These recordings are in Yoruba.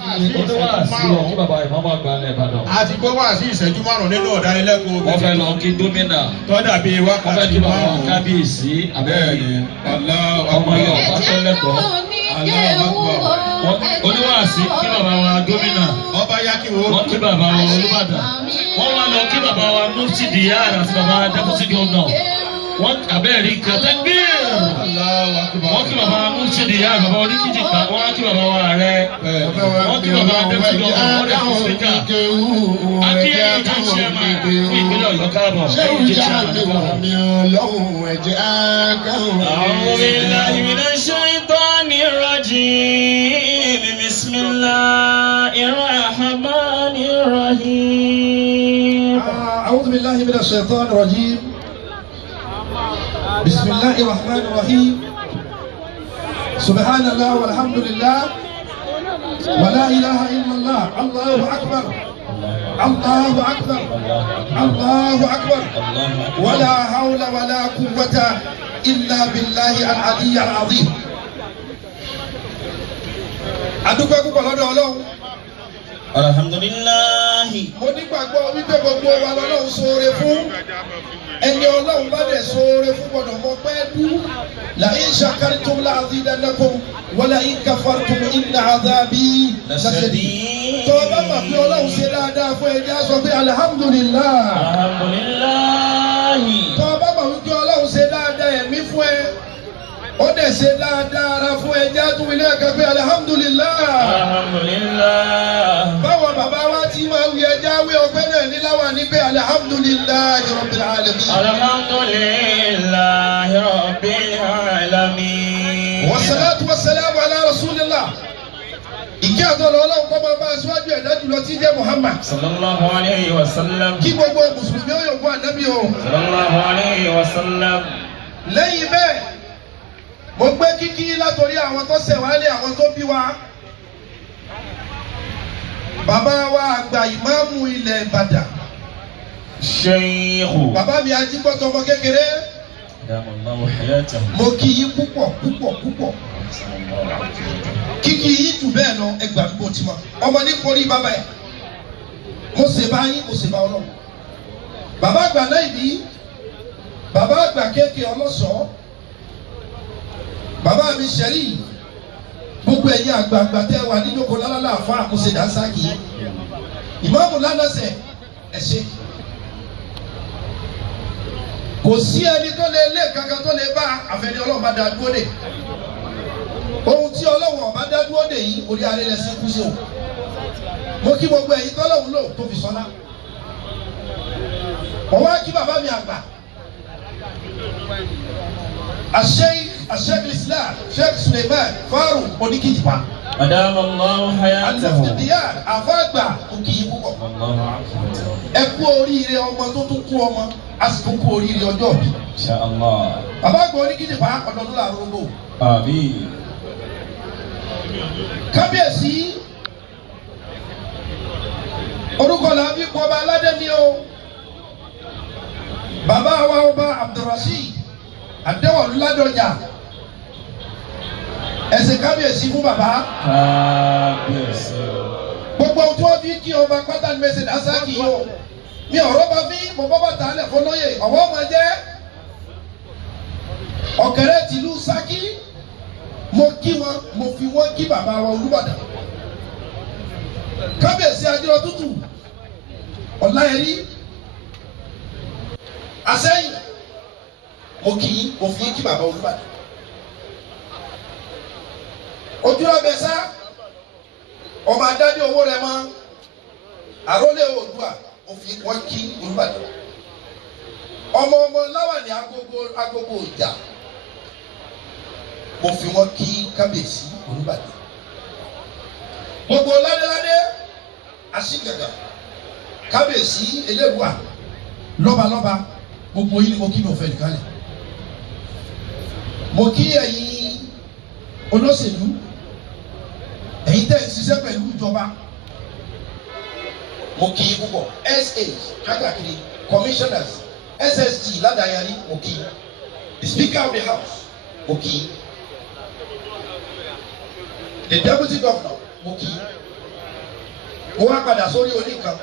Oníwàásí ọ̀hún bàbá ìmọ̀mọ́ àgbà ní Ìbàdàn. A ti gbọ́ wàásí ìṣẹ́jú márùn-ún nínú ọ̀dánilẹ́kọ̀ọ́. Wọ́n fẹ́ lọ kí gómìnà. Tọ́jà bíi Wọ́n fẹ́ wákàtí kí bàbá márùn-ún. kábíyèsí abẹ́rẹ́ ọmọ Yorùbá tó lẹ́kọ̀ọ́. Oníwàásí kí bàbá wa gómìnà. Ọba Yakiwo. Wọ́n kí bàbá wa Olúbàdàn. Wọ́n wá lọ kí bàbá wa Mufti Diyar àti bàbá Deputy Governor. Wọ́n abẹ́rẹ́ kẹtẹ́gbẹ́. Wọ́n kí bàbá Mufti Diyar bàbá oníkìjì pa. Wọ́n kí bàbá wa ààrẹ. Wọ́n kí bàbá Deputy Governor wọ́n dẹ̀ fún Speaker. Akíyẹ́ ìjọ chairman fún ìpínlẹ̀ Ọ̀yọ́ káàbọ̀. Ẹ̀yìn ìjọ chairman. أعوذ بالله من الشيطان الرجيم بسم الله الرحمن الرحيم أعوذ بالله من الشيطان الرجيم بسم الله الرحمن الرحيم سبحان الله والحمد لله ولا إله إلا الله الله أكبر الله أكبر الله أكبر ولا حول ولا قوة إلا بالله العلي العظيم adúpẹ́ púpọ̀ lọ́dọ̀ Ọlọ́run. alhamdulillahi. mo nígbàgbọ́ wípé gbogbo wa lọ́lọ́run ṣoore fún ẹni Ọlọ́run bá dẹ̀ ṣoore fún gbọ́dọ̀ mọ pẹ́ dú. la in shakartum la azidannakum wa la in kafartum inna adhabi lasadid. tó o bá mọ̀ pé Ọlọ́run ṣe dáadáa fún ẹja sọ pé alhamdulillah. alhamdulillahi. tó o bá mọ̀ wípé Ọlọ́run ṣe dáadáa ẹ̀mí fún ẹ ó dẹ̀ ṣe dáadáa ara fún ẹja tó wílé ẹ̀ka pé alhamdulillah. alhamdulillah. báwo bàbá wa ti máa wí ẹja wí ọpẹ́ náà níláwà ní pé alhamdulillahi rabbil alamin. alhamdulillahi rabbil alamin. wassalatu wassalamu ala rasulillah. ìkẹ́ àtọ́lọ́ Ọlọ́run kọ́ máa bá aṣáájú ẹ̀dá jùlọ tí jẹ́ Muhammad. sallallahu alayhi wa sallam. kí gbogbo mùsùlùmí ó yòókù ànábì o. sallallahu alayhi wa sallam. lẹ́yìn bẹ́ẹ̀ mo gbé kíkí látòrí àwọn tó ṣẹ̀ wálé àwọn tó bí wa. bàbá wa àgbà ìmáàmù ilẹ̀ Ìbàdàn. Sheikh. bàbá mi ajígbọ́tọ̀ ọmọ kékeré. damallahu hayatahu. mo kí yín púpọ̀ púpọ̀ púpọ̀. kíkí yín jù bẹ́ẹ̀ lọ ẹgbàá gbogbo tí ma ọmọ ní kórìí bàbá ẹ̀. mo ṣe bá yín mo ṣe bá Ọlọ́run. bàbá àgbà náà ìbí bàbá àgbà kéèké ọlọ́sọ̀ọ́. bàbá mi ṣẹ̀rí gbogbo ẹ̀yin àgbààgbà tẹ́ wà nínú oko lálálà fún àkóso dànsákì ìmáàmù lánàṣẹ ẹ̀ṣẹ̀ kò sí ẹni tó lè lé kankan tó lè bá àfẹnì Ọlọ́run bá dá dúró dè ohun tí Ọlọ́run ọba dá dúró dè yìí orí alẹ́ lẹ sí kú sí o mo kí gbogbo ẹ̀yin tọ́lọ́run lò tó fi sọ́lá wọ́n wá kí bàbá mi àgbà Aseyin Islam Sheikh Suleiman Faru Oníkìjìpá. Adamallahu hayatahu. Al-Mufti Diyar àfàgbà òkè yìí púpọ̀. Ẹ kú oríire ọmọ tó tún kú ọmọ a sì tún kú oríire ọjọ́ bí. Insha Allah. Bàbá àgbà Oníkìjìpá ọdọọdún làárọ̀ lò. Àmín. Kábíyèsí orúkọ làbí kú ọba aládé ni o. Bàbá wa ọba Abdulrasheed Adéwọ̀lú Ládọjà ẹsẹ̀ kábíyèsí fún bàbá. Kábíyèsí. gbogbo tí wọ́n fi kí ọba pátá ní mẹsẹ̀ dásáàkì yìí o mi ọ̀rọ̀ bá fi mo bọ́ bàtà alẹ̀ fún lóye ọ̀wọ́ ọmọ jẹ́ Ọ̀kẹ́rẹ́ tìlú Ṣakí mo kí wọn mo fi wọn kí bàbá wa Olúbàdàn kábíyèsí Ajírọ̀ Tútù Ọláyẹrí Aseyin mo kì í mo fi kí bàbá Olúbàdàn ojúlọ́bẹ̀ sá ọba adájọ́ owó rẹ mọ́ àrólé Oòduà mo fi wọ́n kí Olúbàdàn ọmọ láwàní agogo ìjà mo fi wọ́n kí kábíyèsí Olúbàdàn gbogbo ládéládé àṣìgàgà kábíyèsí Eléwùà lọ́balọ́ba gbogbo yìí ni mo kí ní òfin ìkálẹ̀ mo kí ẹ̀yin olóṣèlú ẹ̀yin tẹ́ ń ṣiṣẹ́ pẹ̀lú ìjọba mo kí í púpọ̀ SA kákàkiri commissioners SSG ládàáyárí mo kí í the speaker of the house mo kí í the deputy governor mo kí í ó wá padà sórí oníkan.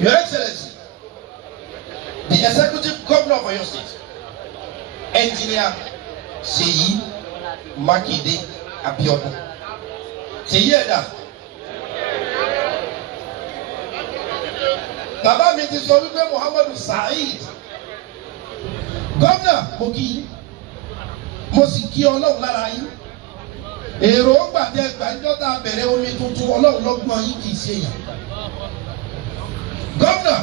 Your Excellency, the executive governor of Oyo State, Engineer Seyimakinde Abiodun. Seyi ẹ̀dá. Bàbá mi ti sọ wípé Muhammadu Saheed, gómìnà mo kí yín, mo sì kí Ọlọ́run lára yín. Èrò gbàdé gbàjọ́ tá a bẹ̀rẹ̀ omi tuntun Ọlọ́run lọ́gbọ́n yín kì í ṣe yàn. Gómìnà,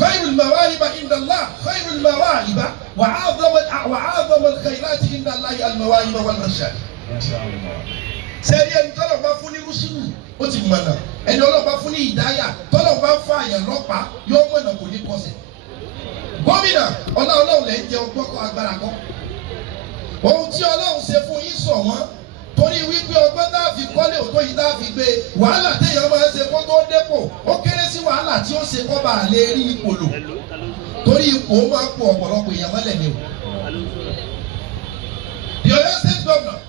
khairul mawāhiba inda Allah, khairul mawāhiba wa a'ẓamul khairāti inda Allahi al-mawāhiba wal-irshād. Sẹ́yìn ẹni tọ́lọ̀ bá fún ní rúṣìlù ó ti mọ̀nà, ẹni ọlọ́ba fún ní ìdáyà tọ́lọ̀ bá fún àyàn lọ́pàá yóò mọ̀nà kò ní kọsẹ̀. Gómìnà Ọlọ́run lè ń jẹ ọgbọ́n kan agbára kan. Ohun tí Ọlọ́run ṣe fún yín sọ wọ́n torí wípé ọgbọ́n tá a fi kọ́lé òtó yìí tá a fi gbé wàhálà téèyàn máa ń ṣe kó tó dépò ó kéré sí wàhálà tí ó ṣe kọ́ bá a lè rí ipò lò torí ipò ó máa ń pọ̀ ọ̀pọ̀lọpọ̀ èèyàn mọ́lẹ̀ ni o. The Oyo State Governor,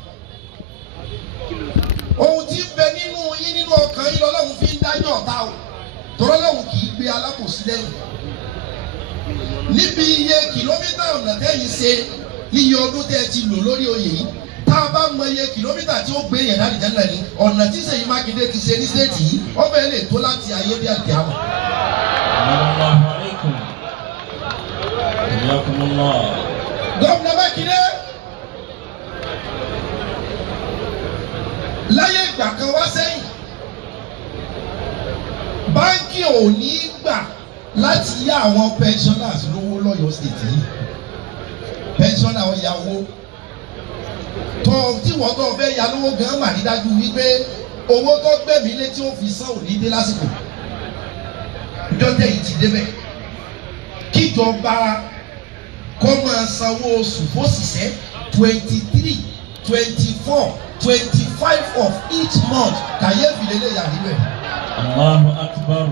ohun tí ń bẹ nínú yín nínú ọkàn yín lọ́lọ́run fi ń dájọ́ ọ̀tá o tọ́lọ́run kì í gbé alákòsí lẹ́yìn. Níbi iye kìlómítà ọ̀nà tẹ́yìn ṣe ní iye ọdún tẹ́ ẹ ti lò lórí oyè yìí tá a bá mọ iye kìlómítà tí ó gbé yẹn láti jẹ́nà ní ọ̀nà tí Seyimakinde ti ṣe ní stéètì yìí ó fẹ́ lè tó láti ayé bí àti àwọn. Gómìnà Makinde láyé ìgbà kan wá sẹ́yìn báńkì ò ní gbà láti yá àwọn pensioners lówó lọ́yọ̀ state yìí pensioner ọ̀yàwó tí wọ́n tó fẹ́ ya lówó gan mà ní dájú wípé owó tó gbẹ̀mí lé tí ó fi san ò ní dé lásìkò ìjọ́tẹ̀ yìí ti débẹ̀ kíjọba kọ́ máa sanwó oṣù fóṣìṣẹ́ 23, 24, 25 of each month kàyéfì lélẹ̀ yàrá rẹ̀. Allahu Akbar.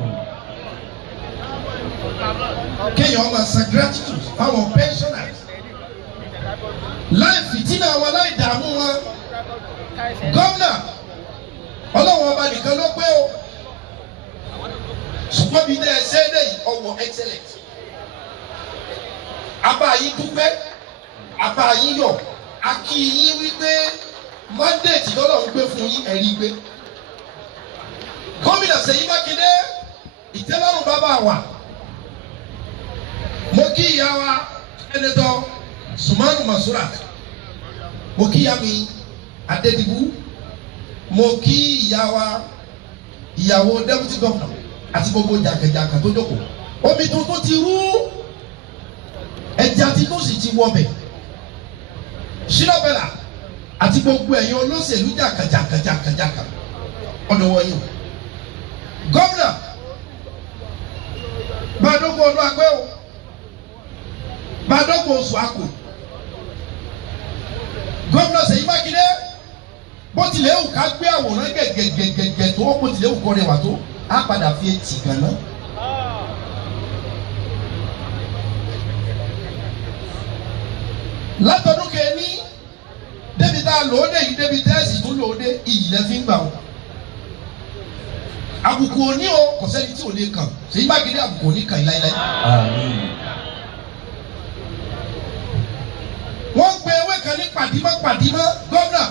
Kéèyàn máa san gratitude fáwọn pensioners láì fìtínà wọn láì dààmú wọn. Gómìnà Ọlọ́run ọba nìkan ló pé o ṣùgbọ́n bí dẹ́ ṣe é lẹ́yìn ọwọ́ excellent. Abá yín dúpẹ́, abá yín yọ̀, a kí yín wípé mandate lọ́lọ́run gbé fún yín ẹ̀rí gbé. Gómìnà Seyimakinde ìtẹ́lọ́rùn bàbá wa. Mo kí ìyá wa ẹnìtọ́ Sumanu Masurat, mo kí ìyá mi Adedibu, mo kí ìyá wa ìyàwó deputy governor àti gbogbo jàkàjàkà tó jókòó. Omi tuntun ti rú, ẹja titun sì ti wọbẹ̀. Ṣínàbẹ̀là àti gbogbo ẹ̀yin olóṣèlú jàkàjàkà ọ̀dọ̀ wọ̀nyí. Gómìnà Bàdógún ọdún àgbẹ̀ o, Bàdógún oṣù àkò. Gómìnà Seyimakinde bó tilẹ̀ wù ká gbé àwòrán gẹ̀gẹ̀gẹ̀gẹ̀ tó bó tilẹ̀ wù kọ́ rẹwà tó á padà fi etí gànà. Látọdún kẹ́ni débi tá a lò ó dé yìí débi tẹ́sí tó lò ó dé iyì lẹ́ fi ń gbà o. Àbùkù òní o kò sẹ́ni tí ò lè kàn Seyimakinde àbùkù òní kàn láíláí. Amin. Wọ́n gbé ewé kan ní pàdímọ́ gómìnà.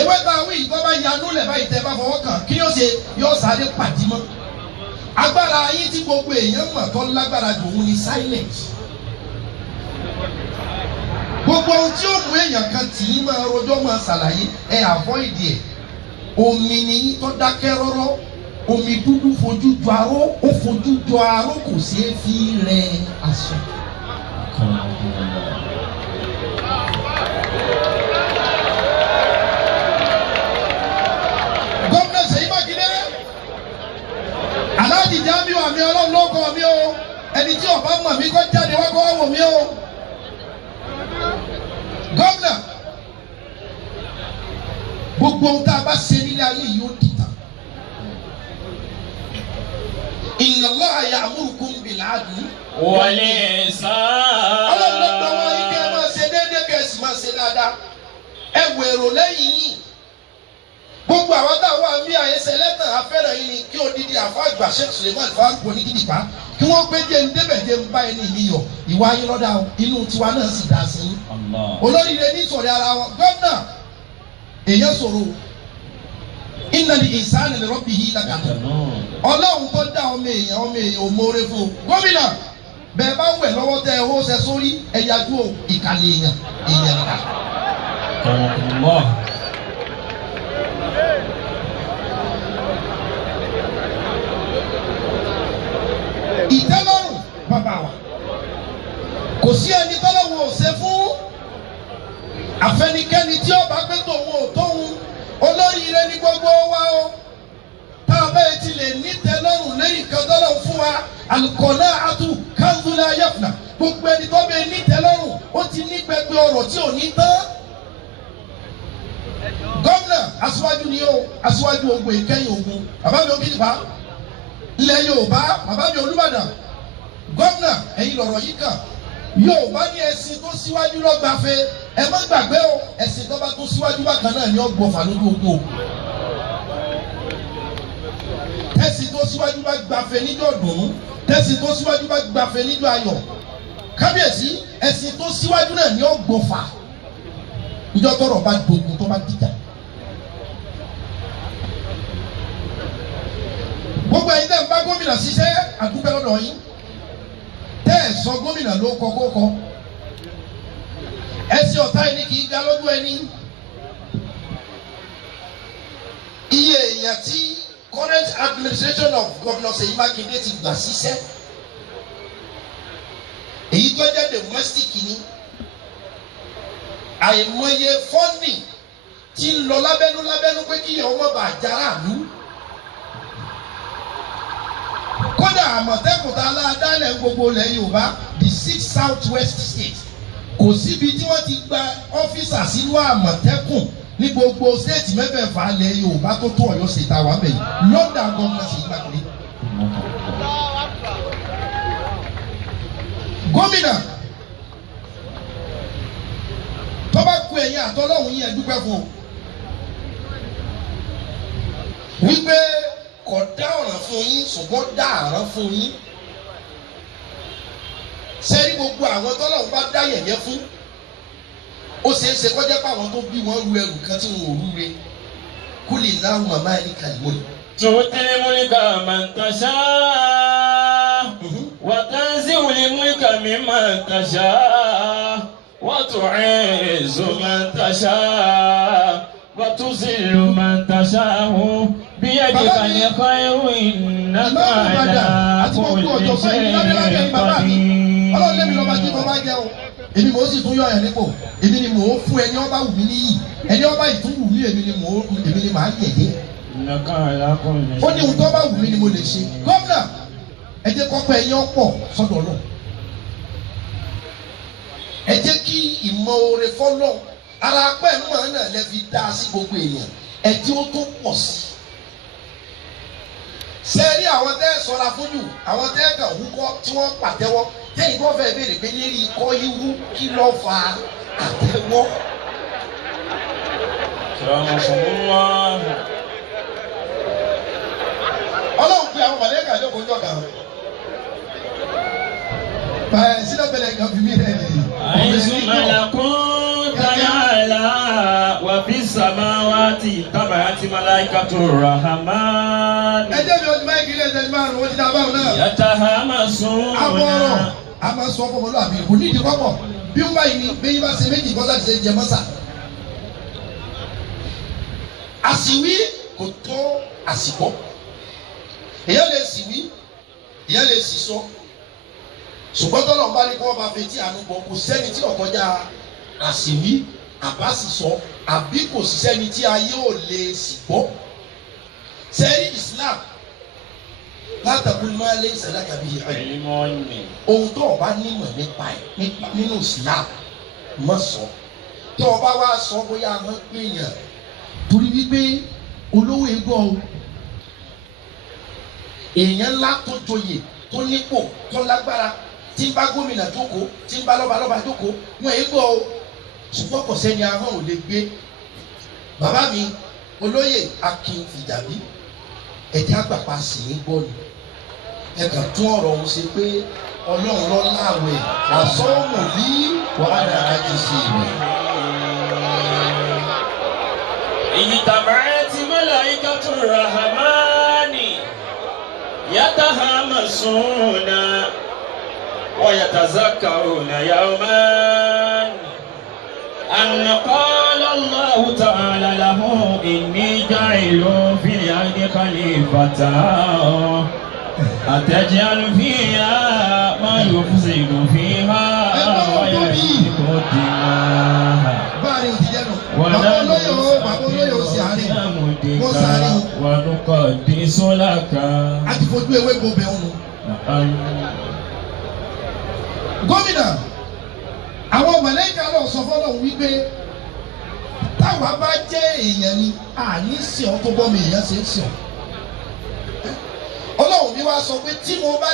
Ewé tá a wí yìí tó bá yanú lẹ̀ báyìí tẹ́ bá fọwọ́ kàn kí yóò ṣe yóò sáré pàdímọ́. Agbára yín tí gbogbo èèyàn mọ̀ tó lágbára jù òun ni silence. Gbogbo ohun tí ó mú èèyàn kan tì í máa rojọ́ máa ṣàlàyé avoid ẹ̀. Omi ni yín tó dákẹ́ rọ́rọ́, omi dúdú fojú jọ aró, ó fojú jọ aró kò ṣeé fi rẹ aṣọ. Gómìnà Seyimakinde Alhaji Jamiu àmì Ọlọ́run ló kọ́ mi o, ẹni tí ọba mọ̀ mí kó jáde wá kó wá wò mí o. Gómìnà gbogbo ohun tá a bá ṣe nílé ayé yìí ó dìtà. Inna Allaha ya'murukum bil 'adli wal ihsan. Ọlọ́run ló gbọ́ wọ́n yín kẹ́ ẹ máa ṣe déédéé kẹ́ ẹ sì máa ṣe dáadáa. Ẹ wò èrò lẹ́yìn yìí. gbogbo àwọn táwọn àmì àyẹsẹ̀ lẹ́tàn afẹ́rẹ́ yìí ni kí odidi àfa àgbà Sheikh Suleiman fáwọn onígidìpá kí wọ́n gbé jẹ́ ndébẹ̀jẹ́ ń bá ẹni mi yọ ìwà yín lọ́dà inú tiwa náà sì dá sí i. olóríire ní sọ̀rọ̀ ara wọn gómìnà èèyàn sọ̀rọ̀ inna li insani li rabbihi lakanu ọlọ́run tó dá ọmọ èèyàn ò mórè fún o gómìnà bẹ́ẹ̀ bá wẹ̀ lọ́wọ́ tẹ owó ṣẹ sórí ẹ̀yájú ìkàlẹ̀ èèyàn nìkan. ìtẹ́lọ́rùn bàbá wa kò sí ẹni tọ́lọ́wọ́ ò ṣe fún àfẹnikẹ́ni tí ọba gbé tòun ò tóun olóríire ní gbogbo wa o tá a bẹ́ẹ̀ ti lè ní tẹ́lọ́rùn lẹ́yìn kan tọ́lọ́run fún wa alukọ̀nà àtú kanzula yafna gbogbo ẹni tó bẹ́ẹ̀ ní tẹ́lọ́rùn ó ti ní gbẹgbẹ ọ̀rọ̀ tí ò ní tán. gómìnà aṣíwájú ni ó aṣíwájú ogun ìkẹyìn ogun bàbá mi ò kí nípa ilẹ̀ Yorùbá bàbá mi Olúbàdàn gómìnà ẹ̀yin lọ̀rọ̀ yìí kàn Yorùbá ní ẹ̀sìn tó síwájú lọ́gbàfẹ́ ẹ má gbàgbé o ẹ̀sìn tó bá tó síwájú bákan náà ni ó gbọ́fà lójú ogun o ẹ̀sìn tó síwájú bá gbàfẹ́ níjọ́ dùnú ẹ̀sìn tó síwájú bá gbàfẹ́ níjọ́ ayọ̀ kábíyèsí ẹ̀sìn tó síwájú náà ni ó gbọ́fà níjọ́ tọ́rọ̀ bá dogun tó bá dìjà. gbogbo ẹ̀yin tẹ́ ń bá gómìnà ṣiṣẹ́ àdúgbò lọ́dọ̀ yín tẹ́ ẹ̀ sọ gómìnà ló kọ́kọ́ ẹ̀sìn ọ̀tá ẹni kì í ga lójú ẹni. iye èèyàn tí current administration of Governor Seyimakinde ti gbà ṣiṣẹ́ èyí tó jẹ́ domestic ni àìmọye fọ́ọ̀nì tí ń lọ lábẹ́nú pé kí ìyàwó má bàa jára lù. kódà àmọ̀tẹ́kùn tá a láàdálẹ̀ gbogbo ilẹ̀ Yorùbá the 6 southwest states kò síbi tí wọ́n ti gba ọ́fíìsà sínú àmọ̀tẹ́kùn ní gbogbo stéètì mẹ́fẹ̀ẹ̀fà ilẹ̀ Yorùbá tó tó Ọ̀yọ́ ṣètò àwọn abẹ́yìn lọ́dà gómìnà Ṣèyí Mákindé. gómìnà tó bá ku ẹ̀yìn àtọ́lọ́hún yẹn dúpẹ́ fún o wípé kò dá ọ̀ràn fún yín ṣùgbọ́n dá àrán fún yín. sẹ́rí gbogbo àwọn tọ́lọ́run bá dá yẹ̀yẹ́ fún ó ṣeé ṣe kọjá pé àwọn tó bí wọn ru ẹrù kan tí wọn ò rúre kó lè láwọn màmá ẹni kà ìwọlé. tu'til mulka man tasha wa tanzi'ul mulka mimman tasha wa tu'izzu man tasha wa tuzillu man tasha biyadika al-khayru innaka ala kulli shay'in qadir. ọlọ́run lẹ́mi lọ́ba tí mo bá jẹ́ o èmi mò ń sì tún yọ ọ̀yàn nípò èmi ni mò ń fún ẹni ọba wù mí níyì ẹni ọba ìtún wù mí èmi ni màá yẹ̀yẹ́. ó ní ohun tó bá wù mí ni mo lè ṣe. gómìnà ẹ jẹ́ kọ́pẹ́ ẹ̀yán pọ̀ sọ́dọ̀ náà ẹ jẹ́ kí ìmọ̀ oore fọ́lọ́ ara pẹ́ mọ́ náà lẹ́ fi dá sí gbogbo èèyàn ẹ jẹ́ ó tó pọ̀ sí. sẹ́ẹ̀rí àwọn tẹ́ sọ̀rọ̀ fún jù àwọn tẹ́ kàn wúkọ́ tí wọ́n pàtẹ́wọ́ tẹ́yìn kọ́ fẹ́ béèrè pé lérí ikọ́ yíwú kí ló fa àtẹ́wọ́. ọlọ́run pe àwọn mọ̀lẹ́kà lóko ń jọ̀gà rẹ̀. báyìí sílẹ̀ bẹ̀rẹ̀ kan fi mí rẹ̀ nìyí. àìsùn mẹ́lẹ̀kùn tayàlà wà fi sàmáwátì tábàyàtì màláìkàtù rahman. ẹ jẹ́ mi ọdún báyìí kí ilé ẹ̀jẹ̀ máa rún wọ́n ti dá báwọn náà. yàtà hàmà sùn. àbọ̀rọ̀ a máa sọ fún ọmọlúwàbí kò ní ìdí kọ́kọ́ bí wọ́n báyìí ni bẹ́ẹ̀ bá ṣe méjì kọ́sá ti ṣe jẹ mọ́sà. àsìwí kò tó àsìkò èyàn lè sìwí èyàn lè sì sọ ṣùgbọ́n tọ́lọ̀ bá ní kí wọ́n bá fetí àánú gbọ́ kò sẹ́ni tí ọ̀kọ́jà àsìwí àbá sì sọ àbí kò sí sẹ́ni tí ayé ò lè sì gbọ́. sẹ́rí Islam látàkùn máa lé ìṣẹ̀lẹ̀ kàbí ìhàn ohun tó o bá nímọ̀ nípa ẹ̀ nínú Islam mọ̀ sọ tó o bá wá sọ bóyá a máa ń gbìyàn torí wípé olówó egbò èèyàn ńlá tó joyè tó nípò tó lágbára tí ń bá gómìnà jókòó tí ń bá lọ́balọ́ba jókòó wọn egbò ṣùgbọ́n kò sẹ́ni ahọ́n ò lè gbé bàbá mi olóyè Akin Fìjàbí ẹ̀jẹ̀ àgbàpá sì ń gbọ́ ni ẹ̀ka tún ọ̀rọ̀ ọ̀hún ṣe pé ọlọ́run lọ láwẹ̀ àsọ́ọ̀mù bí wàhálà àti ṣe ìwé. اجتمعت ملائكة الرحمن يتهامسون ويتذكرون يوما أن قال الله تعالى له إني جاعل في الأرض خليفة أتجعل فيها ما يفسد فيها ويسفك الدماء ونقدس لك. àti fojú ewé gbòbẹ̀ ọ̀nù. gómìnà àwọn mọ̀lẹ́kà náà sọ fọ́lọ́run wípé táwa bá jẹ́ èèyàn ni àní sìn ọ́ tó bọ́ mi èèyàn ṣe ń sìn ọ́. ọlọ́run mi wá sọ pé tí mo bá